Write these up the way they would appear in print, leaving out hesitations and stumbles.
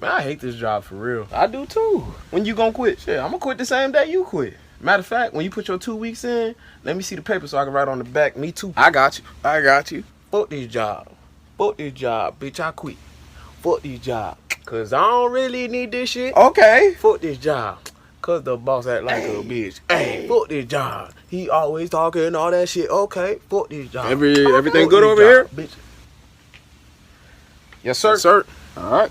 Man, I hate this job for real. I do too. When you gonna quit? Shit, I'm gonna quit the same day you quit. Matter of fact, when you put your 2 weeks in, let me see the paper so I can write on the back, me too. I got you. Fuck this job. Fuck this job, bitch, I quit. Fuck this job. Cause I don't really need this shit. Okay. Fuck this job. Cause the boss act like a bitch. Hey, fuck this job. He always talking and all that shit. Okay, fuck this job. Everything good over here? Bitch. Yes, sir. Yes, sir. Alright.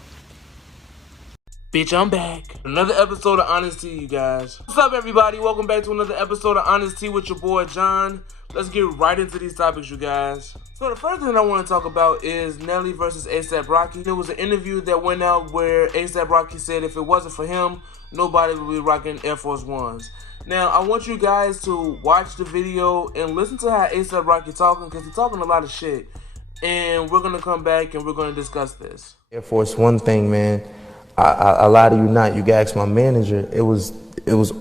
Bitch, I'm back. Another episode of HonesTEA, you guys. What's up, everybody? Welcome back to another episode of HonesTEA with your boy, John. Let's get right into these topics, you guys. So the first thing I want to talk about is Nelly versus A$AP Rocky. There was an interview that went out where A$AP Rocky said if it wasn't for him, nobody would be rocking Air Force Ones. Now, I want you guys to watch the video and listen to how A$AP Rocky talking, because he's talking a lot of shit. And we're going to come back and we're going to discuss this. Air Force One thing, man. I lie to you not. You can ask my manager. It was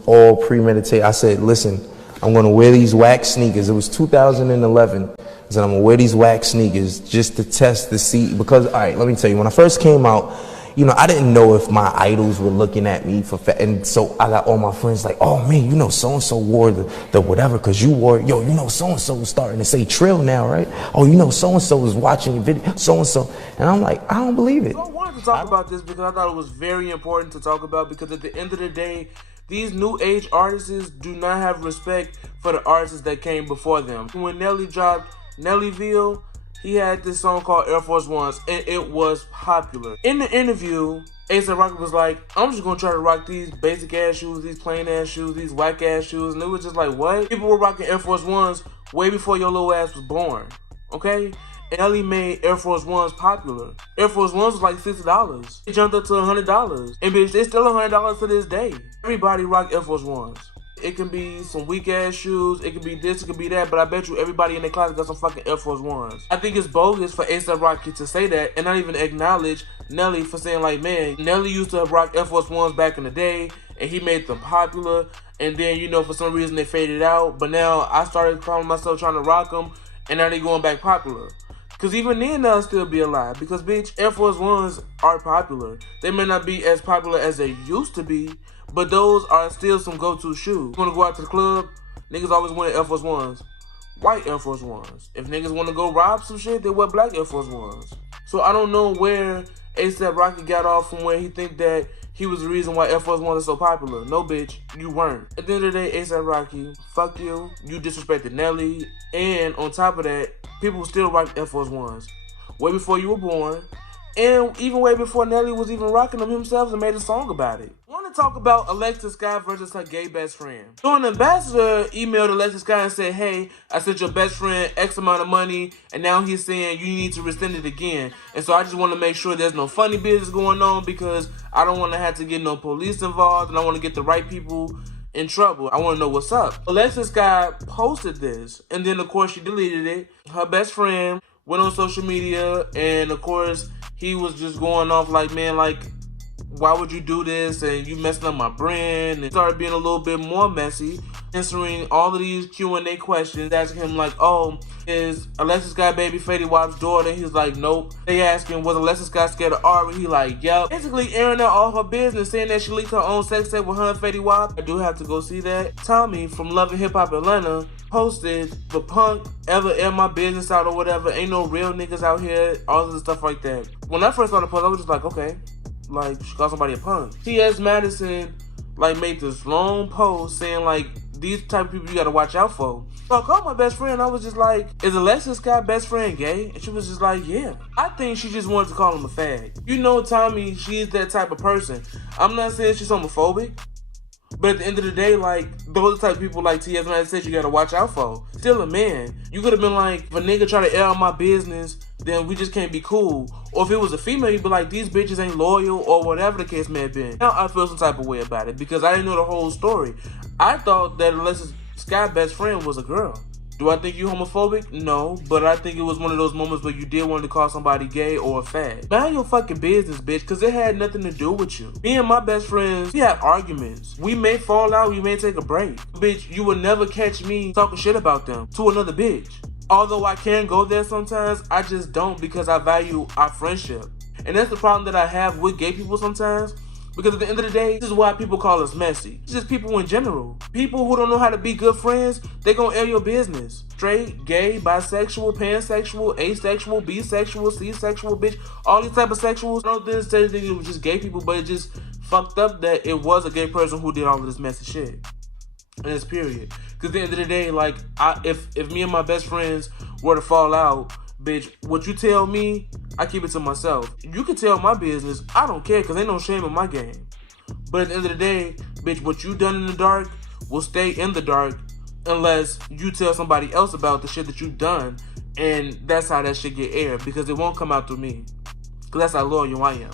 all premeditated. I said, listen, I'm gonna wear these wax sneakers. It was 2011. I said, I'm gonna wear these wax sneakers just to test to see, because, all right, let me tell you, when I first came out, you know, I didn't know if my idols were looking at me for and so I got all my friends like, oh man, you know, so-and-so wore the whatever, cause you wore, yo, you know, so-and-so was starting to say trill now, right? Oh, you know, so-and-so was watching your video, so-and-so. And I'm like, I don't believe it. So I wanted to talk about this because I thought it was very important to talk about, because at the end of the day, these new age artists do not have respect for the artists that came before them. When Nelly dropped Nellyville, he had this song called Air Force Ones, and it was popular. In the interview, A$AP Rocky was like, I'm just gonna try to rock these basic ass shoes, these plain ass shoes, these whack ass shoes, and it was just like, what? People were rocking Air Force Ones way before your little ass was born, okay? And Nelly made Air Force Ones popular. Air Force Ones was like $60. It jumped up to $100. And bitch, it's still $100 to this day. Everybody rock Air Force Ones. It can be some weak ass shoes, it can be this, it can be that, but I bet you everybody in the class got some fucking Air Force Ones. I think it's bogus for A$AP Rocky to say that and not even acknowledge Nelly for saying like, man, Nelly used to rock Air Force Ones back in the day and he made them popular, and then, you know, for some reason they faded out, but now I started calling myself trying to rock them and now they going back popular. Cause even then they'll still be alive, because bitch, Air Force Ones are popular. They may not be as popular as they used to be, but those are still some go-to shoes. You wanna go out to the club, niggas always wear Air Force Ones. White Air Force Ones. If niggas wanna go rob some shit, they wear black Air Force Ones. So I don't know where A$AP Rocky got off from where he think that he was the reason why Air Force Ones are so popular. No, bitch, you weren't. At the end of the day, A$AP Rocky, fuck you. You disrespected Nelly, and on top of that, people still rock Air Force Ones way before you were born, and even way before Nelly was even rocking them himself and made a song about it. I want to talk about Alexis Kuiper versus her gay best friend. So an ambassador emailed Alexis Kuiper and said, hey, I sent your best friend X amount of money, and now he's saying you need to rescind it again. And so I just want to make sure there's no funny business going on, because I don't want to have to get no police involved, and I want to get the right people in trouble. I want to know what's up. Alexis Kuiper posted this, and then of course she deleted it. Her best friend went on social media, and of course he was just going off like, man, like, why would you do this, and you messing up my brand, and started being a little bit more messy, answering all of these Q&A questions, asking him like, oh, is Alexis Skyy baby Fetty Wap's daughter? He's like, nope. They asking, was Alexis Skyy scared of Ari? He like, yep. Basically airing out all her business, saying that she leaked her own sex tape with her and Fetty Wap. I do have to go see that. Tommy from Love and Hip Hop Atlanta posted, the punk ever air my business out or whatever, ain't no real niggas out here, all of this stuff like that. When I first saw the post, I was just like, okay, like, she called somebody a punk. T.S. Madison, like, made this long post saying, like, these type of people you gotta watch out for. So I called my best friend, I was just like, is Alexis Skyy best friend gay? And she was just like, yeah. I think she just wanted to call him a fag. You know Tommy, she's that type of person. I'm not saying she's homophobic, but at the end of the day, like, those type of people like T.S. Madison said you gotta watch out for. Still a man. You could have been like, if a nigga try to air out my business, then we just can't be cool. Or if it was a female, you'd be like, these bitches ain't loyal, or whatever the case may have been. Now I feel some type of way about it, because I didn't know the whole story. I thought that Alexis Skyy best friend was a girl. Do I think you homophobic? No, but I think it was one of those moments where you did want to call somebody gay or a fag. Mind your fucking business, bitch, because it had nothing to do with you. Me and my best friends, we have arguments. We may fall out, we may take a break. Bitch, you will never catch me talking shit about them to another bitch. Although I can go there sometimes, I just don't, because I value our friendship. And that's the problem that I have with gay people sometimes. Because at the end of the day, this is why people call us messy. It's just people in general. People who don't know how to be good friends, they gonna air your business. Straight, gay, bisexual, pansexual, asexual, bisexual, C-sexual, bitch. All these type of sexuals. I don't think it was just gay people, but it just fucked up that it was a gay person who did all of this messy shit. And it's period. Because at the end of the day, like, if me and my best friends were to fall out, bitch, what you tell me, I keep it to myself. You can tell my business, I don't care, because ain't no shame in my game. But at the end of the day, bitch, what you done in the dark will stay in the dark unless you tell somebody else about the shit that you done, and that's how that shit get aired, because it won't come out through me. Because that's how loyal I am.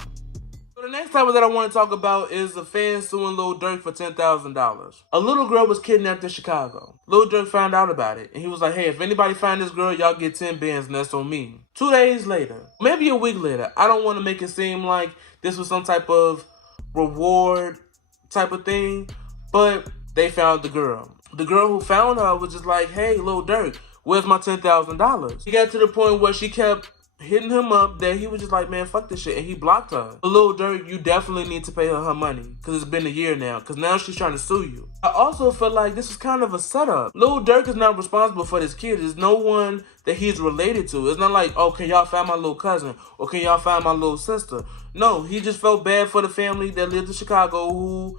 So the next topic that I want to talk about is the fans suing Lil Durk for $10,000. A little girl was kidnapped in Chicago. Lil Durk found out about it, and he was like, hey, if anybody find this girl, y'all get 10 bands, and that's on me. 2 days later, maybe a week later, I don't want to make it seem like this was some type of reward type of thing, but they found the girl. The girl who found her was just like, hey, Lil Durk, where's my $10,000? She got to the point where she kept hitting him up that he was just like, man, fuck this shit, and he blocked her. But Lil Durk, you definitely need to pay her money, because it's been a year now, because now she's trying to sue you. I also feel like this is kind of a setup. Lil Durk is not responsible for this kid. There's no one that he's related to. It's not like, oh, can y'all find my little cousin, or can y'all find my little sister? No, he just felt bad for the family that lived in Chicago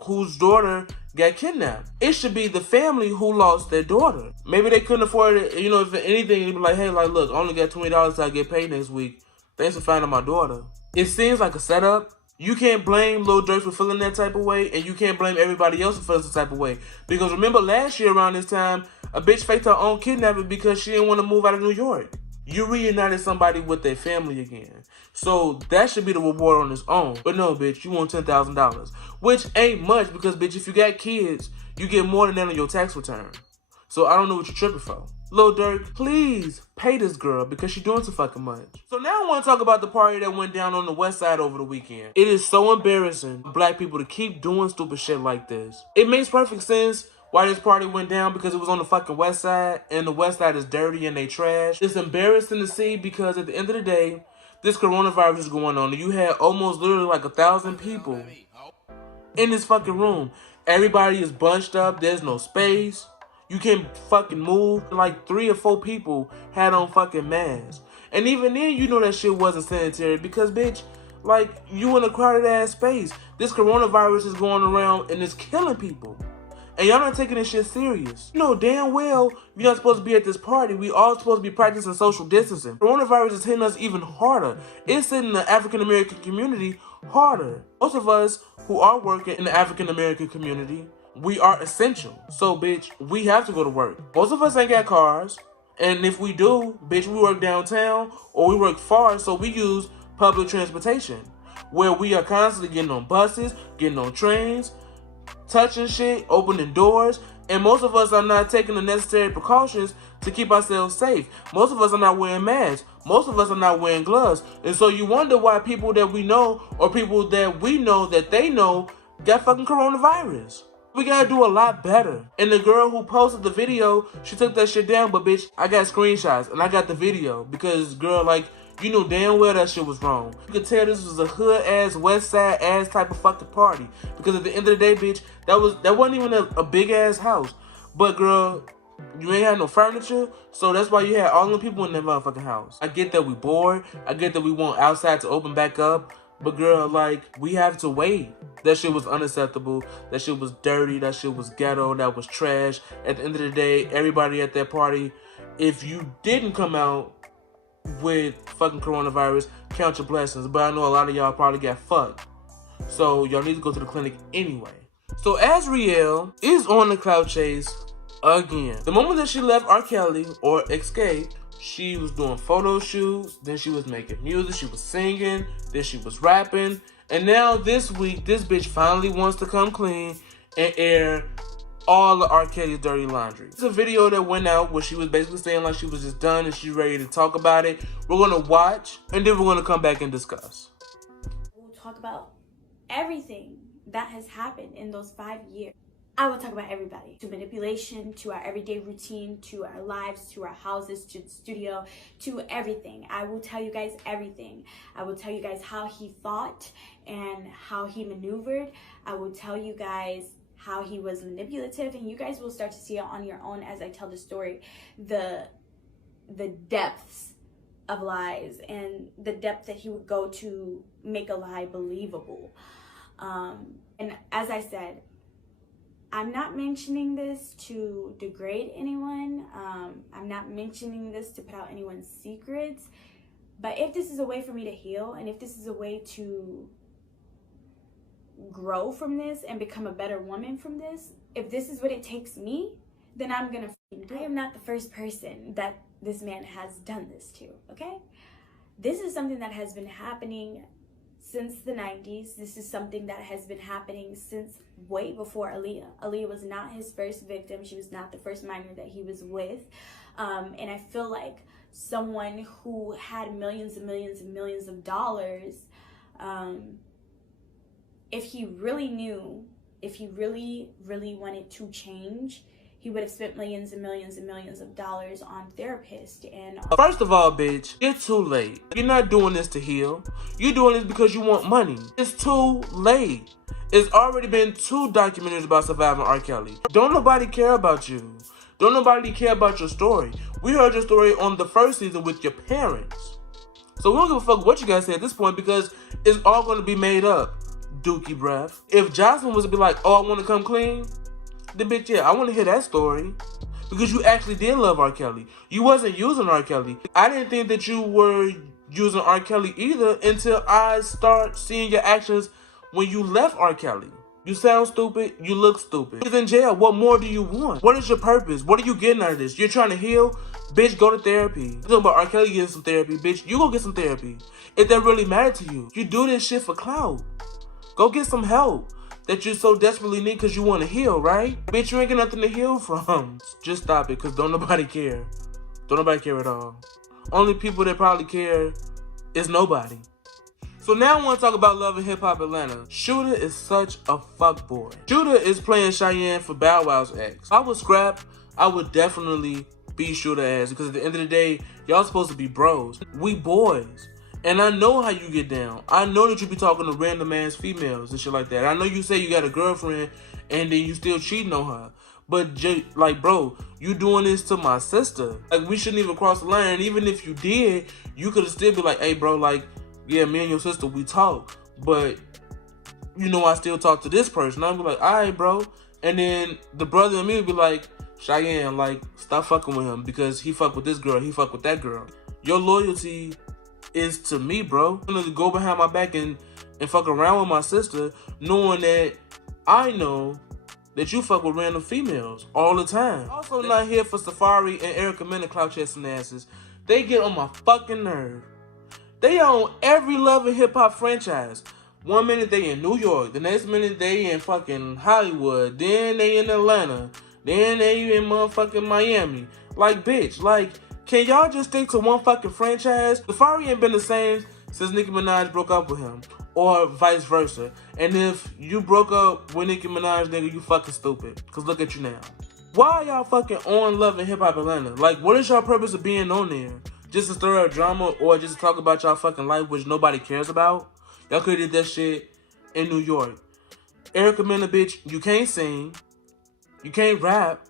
whose daughter got kidnapped. It should be the family who lost their daughter. Maybe they couldn't afford it. You know, if anything, it'd be like, hey, like, look, I only got $20 till I get paid next week. Thanks for finding my daughter. It seems like a setup. You can't blame Lil Durk for feeling that type of way, and you can't blame everybody else for feeling some type of way. Because remember last year around this time, a bitch faked her own kidnapping because she didn't want to move out of New York. You reunited somebody with their family again. So that should be the reward on its own. But no, bitch, you want $10,000. Which ain't much because, bitch, if you got kids, you get more than that on your tax return. So I don't know what you're tripping for. Lil Durk, please pay this girl because she's doing too fucking much. So now I want to talk about the party that went down on the west side over the weekend. It is so embarrassing for black people to keep doing stupid shit like this. It makes perfect sense why this party went down, because it was on the fucking west side, and the west side is dirty and they trash. It's embarrassing to see because at the end of the day, this coronavirus is going on, and you had almost literally like 1,000 people in this fucking room. Everybody is bunched up. There's no space. You can't fucking move. Like 3 or 4 people had on fucking masks. And even then, you know that shit wasn't sanitary because, bitch, like, you in a crowded ass space. This coronavirus is going around and it's killing people. And y'all not taking this shit serious. You know damn well you're not supposed to be at this party. We all supposed to be practicing social distancing. Coronavirus is hitting us even harder. It's hitting the African American community harder. Most of us who are working in the African American community, we are essential. So, bitch, we have to go to work. Most of us ain't got cars. And if we do, bitch, we work downtown or we work far, so we use public transportation. Where we are constantly getting on buses, getting on trains, touching shit, opening doors, and most of us are not taking the necessary precautions to keep ourselves safe. Most of us are not wearing masks. Most of us are not wearing gloves. And so you wonder why people that we know or people that we know that they know got fucking coronavirus. We gotta do a lot better. And the girl who posted the video, she took that shit down, but bitch, I got screenshots and I got the video because, girl, like, you know damn well that shit was wrong. You could tell this was a hood-ass, west side-ass type of fucking party. Because at the end of the day, bitch, that wasn't even a big-ass house. But, girl, you ain't had no furniture, so that's why you had all the people in that motherfucking house. I get that we bored. I get that we want outside to open back up. But, girl, like, we have to wait. That shit was unacceptable. That shit was dirty. That shit was ghetto. That was trash. At the end of the day, everybody at that party, if you didn't come out with fucking coronavirus, count your blessings. But I know a lot of y'all probably got fucked. So y'all need to go to the clinic anyway. So Azriel is on the Clout chase again. The moment that she left R.Kelly or escaped, she was doing photo shoots, then she was making music, she was singing, then she was rapping. And now this week, this bitch finally wants to come clean and air all of R.Kelly's dirty laundry. It's a video that went out where she was basically saying like she was just done and she's ready to talk about it. We're going to watch and then we're going to come back and discuss. We'll talk about everything that has happened in those 5 years. I will talk about everybody, to manipulation, to our everyday routine, to our lives, to our houses, to the studio, to everything. I will tell you guys everything. I will tell you guys how he thought and how he maneuvered. I will tell you guys how he was manipulative, and you guys will start to see it on your own as I tell the story, the depths of lies and the depth that he would go to make a lie believable. And as I said, I'm not mentioning this to degrade anyone. I'm not mentioning this to put out anyone's secrets. But if this is a way for me to heal, and if this is a way to grow from this and become a better woman from this, if this is what it takes me, then I'm gonna do it. I am not the first person that this man has done this to, okay? This is something that has been happening since the 90s. This is something that has been happening since way before Aaliyah. Aaliyah was not his first victim. She was not the first minor that he was with. And I feel like someone who had millions and millions and millions of dollars, if he really knew, if he really, really wanted to change, he would have spent millions and millions and millions of dollars on therapists and... First of all, bitch, it's too late. You're not doing this to heal. You're doing this because you want money. It's too late. It's already been 2 documentaries about surviving R.Kelly. Don't nobody care about you. Don't nobody care about your story. We heard your story on the first season with your parents. So we don't give a fuck what you guys say at this point because it's all going to be made up. Dookie breath. If Jocelyn was to be like, oh, I want to come clean, then bitch, yeah, I want to hear that story. Because you actually did love R. Kelly. You wasn't using R. Kelly. I didn't think that you were using R. Kelly either until I start seeing your actions when you left R. Kelly. You sound stupid. You look stupid. He's in jail. What more do you want? What is your purpose? What are you getting out of this? You're trying to heal? Bitch, go to therapy. You're talking about R. Kelly getting some therapy. Bitch, you go get some therapy. If that really mattered to you. You do this shit for clout. Go get some help that you so desperately need because you want to heal, right? Bitch, you ain't got nothing to heal from. Just stop it, because don't nobody care. Don't nobody care at all. Only people that probably care is nobody. So now I want to talk about Love and Hip Hop Atlanta. Shooter is such a fuckboy. Shooter is playing Cheyenne for Bow Wow's ex. If I was Scrap, I would definitely be Shooter ass, because at the end of the day, y'all supposed to be bros. We boys. And I know how you get down. I know that you be talking to random ass females and shit like that. I know you say you got a girlfriend and then you still cheating on her. But like, bro, you doing this to my sister. Like, we shouldn't even cross the line. And even if you did, you could have still be like, hey, bro, like, yeah, me and your sister, we talk. But, you know, I still talk to this person. I'd be like, all right, bro. And then the brother and me would be like, Cheyenne, like, stop fucking with him because he fuck with this girl, he fuck with that girl. Your loyalty is to me, bro. I'm gonna go behind my back and fuck around with my sister, knowing that I know that you fuck with random females all the time. Also not here for Safari and Erica Mena clout chasing asses. They get on my fucking nerve. They own every Love and Hip Hop franchise. One minute they in New York, the next minute they in fucking Hollywood, then they in Atlanta, then they in motherfucking Miami. Like, bitch, like, can y'all just stick to one fucking franchise? Safari ain't been the same since Nicki Minaj broke up with him. Or vice versa. And if you broke up with Nicki Minaj, nigga, you fucking stupid. Because look at you now. Why are y'all fucking on Love and Hip Hop Atlanta? Like, what is y'all purpose of being on there? Just to stir up drama or just to talk about y'all fucking life, which nobody cares about? Y'all could have did that shit in New York. Erica Mena, bitch, you can't sing. You can't rap.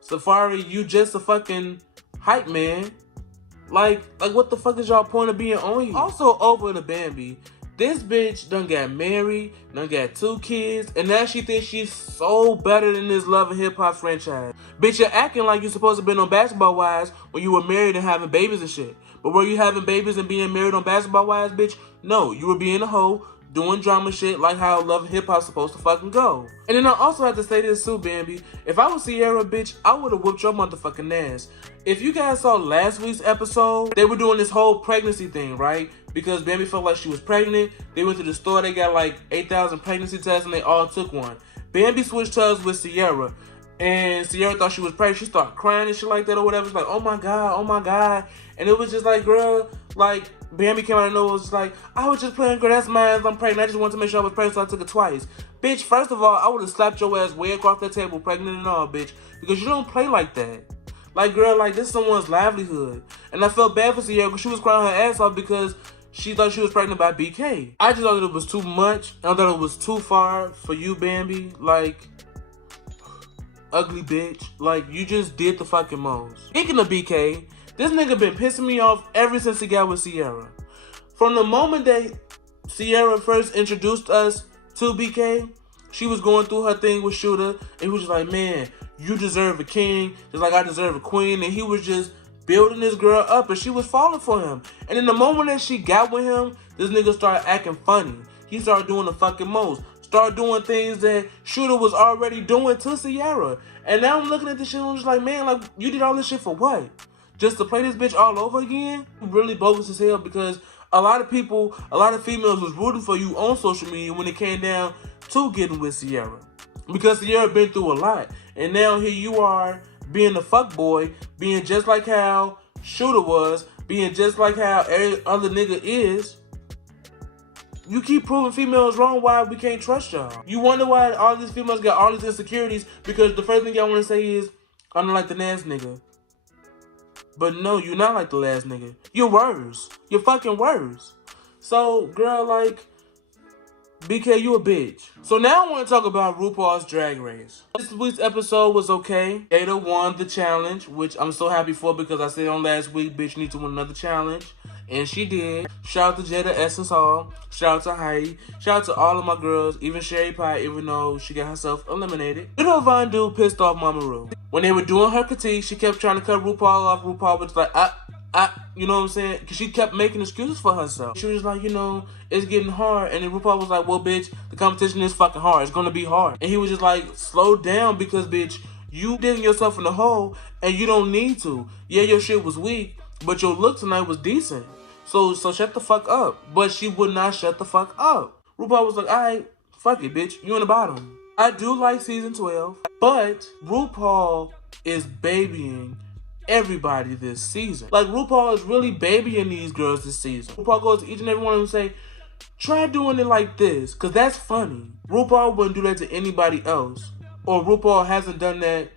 Safari, you just a fucking hype man. Like what the fuck is y'all point of being on here? Also, over to Bambi, this bitch done got married, done got 2 kids, and now she thinks she's so better than this Love and Hip Hop franchise. Bitch, you're acting like you're supposed to be on Basketball Wives when you were married and having babies and shit. But were you having babies and being married on Basketball Wives, bitch? No, you were being a hoe, doing drama shit like how Love and Hip Hop's supposed to fucking go. And then I also have to say this too, Bambi. If I was Sierra, bitch, I would have whooped your motherfucking ass. If you guys saw last week's episode, they were doing this whole pregnancy thing, right? Because Bambi felt like she was pregnant. They went to the store, they got like 8,000 pregnancy tests, and they all took one. Bambi switched hers with Sierra. And Sierra thought she was pregnant. She started crying and shit like that or whatever. It's like, oh my God, oh my God. And it was just like, girl, like, Bambi came out of nowhere. It was like, I was just playing, girl, that's mine. I'm pregnant. I just wanted to make sure I was pregnant, so I took it twice. Bitch, first of all, I would have slapped your ass way across that table, pregnant and all, bitch. Because you don't play like that. Like, girl, like, this is someone's livelihood. And I felt bad for Sierra because she was crying her ass off because she thought she was pregnant by BK. I just thought that it was too much. I thought it was too far for you, Bambi. Like, ugly bitch. Like, you just did the fucking most. Speaking of BK, this nigga been pissing me off ever since he got with Sierra. From the moment that Sierra first introduced us to BK, she was going through her thing with Shooter, and he was just like, man, you deserve a king, just like I deserve a queen, and he was just building this girl up, and she was falling for him. And in the moment that she got with him, this nigga started acting funny. He started doing the fucking most. Started doing things that Shooter was already doing to Sierra. And now I'm looking at this shit and I'm just like, man, like, you did all this shit for what? Just to play this bitch all over again? Really bogus as hell, because a lot of people, a lot of females was rooting for you on social media when it came down to getting with Sierra. Because Sierra been through a lot. And now here you are being a fuckboy, being just like how Shooter was, being just like how every other nigga is. You keep proving females wrong why we can't trust y'all. You wonder why all these females got all these insecurities, because the first thing y'all want to say is, I'm not like the last nigga. But no, you're not like the last nigga. You're worse. You're fucking worse. So, girl, like, BK, you a bitch. So now I want to talk about RuPaul's Drag Race. This week's episode was okay. Jada won the challenge, which I'm so happy for because I said on last week, bitch, you need to win another challenge. And she did. Shout out to Jada Essence Hall. Shout out to Heidi. Shout out to all of my girls, even Sherry Pie, even though she got herself eliminated. Little Von Dude pissed off Mama Ru. When they were doing her critique, she kept trying to cut RuPaul off. RuPaul was like, you know what I'm saying? Because she kept making excuses for herself. She was like, you know, it's getting hard. And then RuPaul was like, well, bitch, the competition is fucking hard. It's going to be hard. And he was just like, slow down because, bitch, you digging yourself in the hole and you don't need to. Yeah, your shit was weak, but your look tonight was decent. So shut the fuck up. But she would not shut the fuck up. RuPaul was like, all right, fuck it, bitch. You in the bottom. I do like season 12, but RuPaul is babying everybody this season. Like, RuPaul is really babying these girls this season. RuPaul goes to each and every one of them and say, try doing it like this, because that's funny. RuPaul wouldn't do that to anybody else. Or RuPaul hasn't done that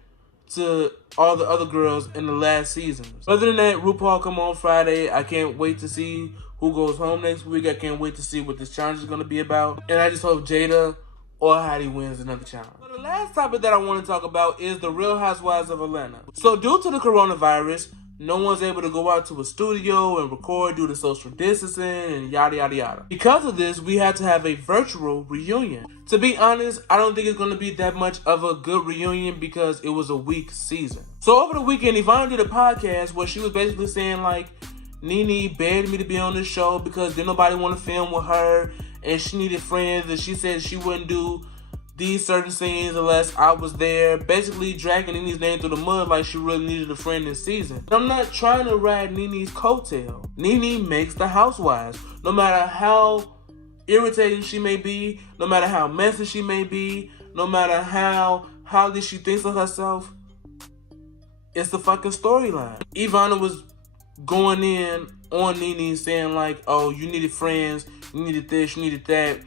to all the other girls in the last seasons. Other than that, RuPaul come on Friday. I can't wait to see who goes home next week. I can't wait to see what this challenge is going to be about. And I just hope Jada or Heidi wins another challenge. So the last topic that I want to talk about is the Real Housewives of Atlanta. So due to the coronavirus, no one's able to go out to a studio and record due to social distancing and yada yada yada. Because of this, we had to have a virtual reunion. To be honest, I don't think it's going to be that much of a good reunion because it was a weak season. So over the weekend, Yvonne did a podcast where she was basically saying like, Nene begged me to be on this show because didn't nobody want to film with her and she needed friends, and she said she wouldn't do these certain scenes unless I was there, basically dragging Nene's name through the mud like she really needed a friend this season. I'm not trying to ride Nene's coattail. Nene makes the Housewives. No matter how irritating she may be, no matter how messy she may be, no matter how highly she thinks of herself, it's the fucking storyline. Ivana was going in on Nene saying like, oh, you needed friends, you needed this, you needed that.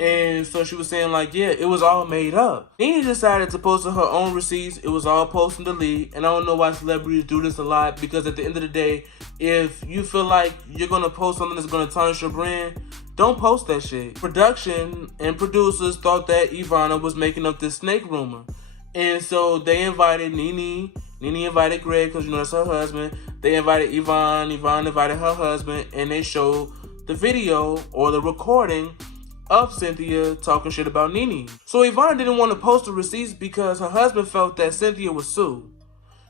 And so she was saying like, yeah, it was all made up. Nene decided to post her own receipts. It was all post and delete. And I don't know why celebrities do this a lot, because at the end of the day, if you feel like you're going to post something that's going to tarnish your brand, don't post that shit. Production and producers thought that Ivana was making up this snake rumor. And so they invited Nene. Nene invited Greg, because you know that's her husband. They invited Yvonne. Yvonne invited her husband. And they showed the video or the recording of Cynthia talking shit about Nene. So Yvonne didn't want to post the receipts because her husband felt that Cynthia was sued.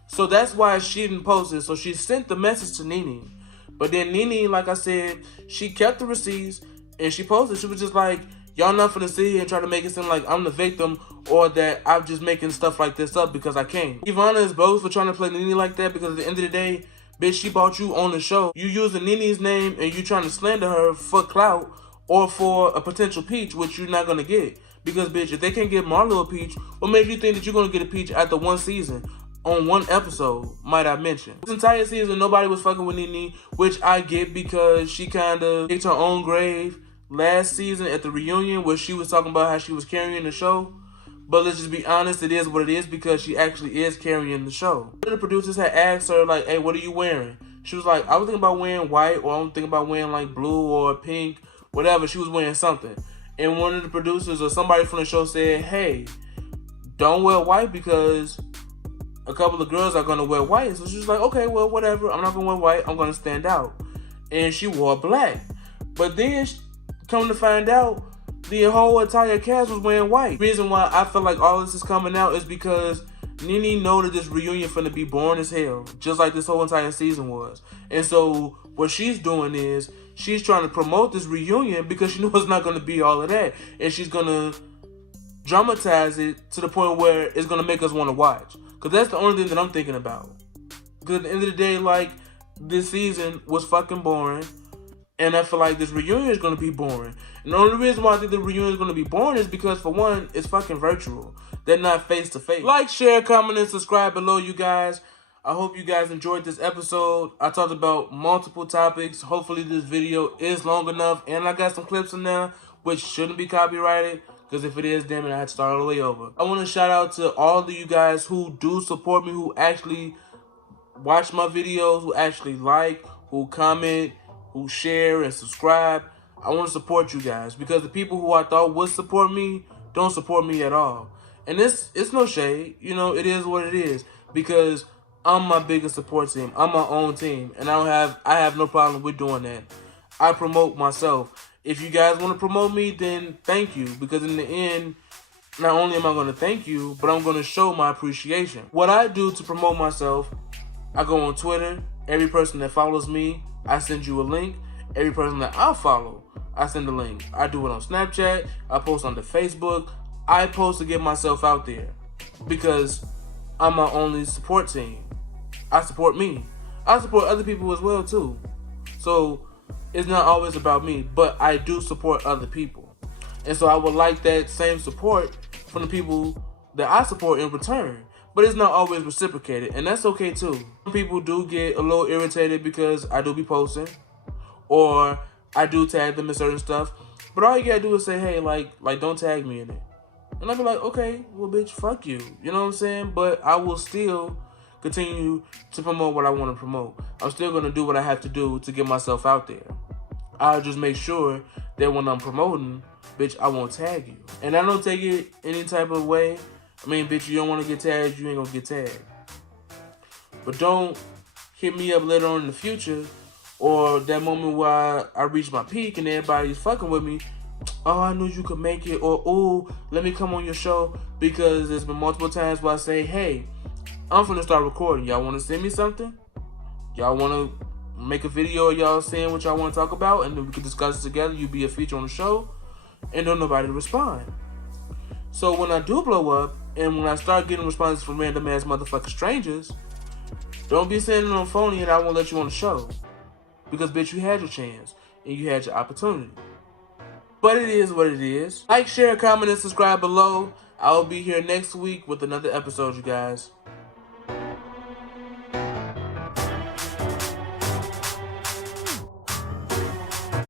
So that's why she didn't post it. So she sent the message to Nene. But then Nene, like I said, she kept the receipts and she posted. She was just like, y'all not finna sit here and try to make it seem like I'm the victim or that I'm just making stuff like this up because I can. Ivana is both for trying to play Nene like that, because at the end of the day, bitch, she bought you on the show. You using Nene's name and you trying to slander her for clout or for a potential peach, which you're not going to get. Because, bitch, if they can't get Marlo a peach, what makes you think that you're going to get a peach after one season? On one episode, might I mention. This entire season, nobody was fucking with Nene, which I get because she kind of digged her own grave last season at the reunion where she was talking about how she was carrying the show. But let's just be honest, it is what it is because she actually is carrying the show. One of the producers had asked her, like, hey, what are you wearing? She was like, I was thinking about wearing white, or I'm thinking about wearing like blue or pink, whatever. She was wearing something. And one of the producers or somebody from the show said, hey, don't wear white because a couple of girls are going to wear white. So she was like, okay, well, whatever. I'm not going to wear white. I'm going to stand out. And she wore black. But then, come to find out, the whole entire cast was wearing white. The reason why I feel like all this is coming out is because Nene know that this reunion finna be boring as hell, just like this whole entire season was. And so what she's doing is she's trying to promote this reunion because she knows it's not gonna be all of that, and she's gonna dramatize it to the point where it's gonna make us want to watch. Cause that's the only thing that I'm thinking about. Cause at the end of the day, like, this season was fucking boring. And I feel like this reunion is going to be boring. And the only reason why I think the reunion is going to be boring is because, for one, it's fucking virtual. They're not face-to-face. Like, share, comment, and subscribe below, you guys. I hope you guys enjoyed this episode. I talked about multiple topics. Hopefully this video is long enough. And I got some clips in there which shouldn't be copyrighted. Because if it is, damn it, I had to start all the way over. I want to shout out to all of you guys who do support me, who actually watch my videos, who actually like, who comment, who share and subscribe. I want to support you guys because the people who I thought would support me don't support me at all. And it's no shade, you know, it is what it is because I'm my biggest support team. I'm my own team, and I have no problem with doing that. I promote myself. If you guys want to promote me, then thank you, because in the end, not only am I going to thank you, but I'm going to show my appreciation. What I do to promote myself, I go on Twitter. Every person that follows me, I send you a link. Every person that I follow, I send a link. I do it on Snapchat. I post on the Facebook. I post to get myself out there because I'm my only support team. I support me. I support other people as well too. So it's not always about me, but I do support other people. And so I would like that same support from the people that I support in return. But it's not always reciprocated, and that's okay too. Some people do get a little irritated because I do be posting, or I do tag them in certain stuff. But all you gotta do is say, hey, like don't tag me in it. And I'll be like, okay, well, bitch, fuck you. You know what I'm saying? But I will still continue to promote what I want to promote. I'm still gonna do what I have to do to get myself out there. I'll just make sure that when I'm promoting, bitch, I won't tag you. And I don't take it any type of way. I mean, bitch, you don't want to get tagged, you ain't gonna get tagged. But don't hit me up later on in the future, or that moment where I reach my peak and everybody's fucking with me. Oh, I knew you could make it, or oh, let me come on your show, because there's been multiple times where I say, hey, I'm finna start recording. Y'all want to send me something? Y'all want to make a video of y'all saying what y'all want to talk about, and then we can discuss it together. You be a feature on the show, and don't nobody respond. So when I do blow up, and when I start getting responses from random ass motherfucking strangers, don't be saying it on phony and I won't let you on the show. Because bitch, you had your chance and you had your opportunity. But it is what it is. Like, share, comment, and subscribe below. I will be here next week with another episode, you guys.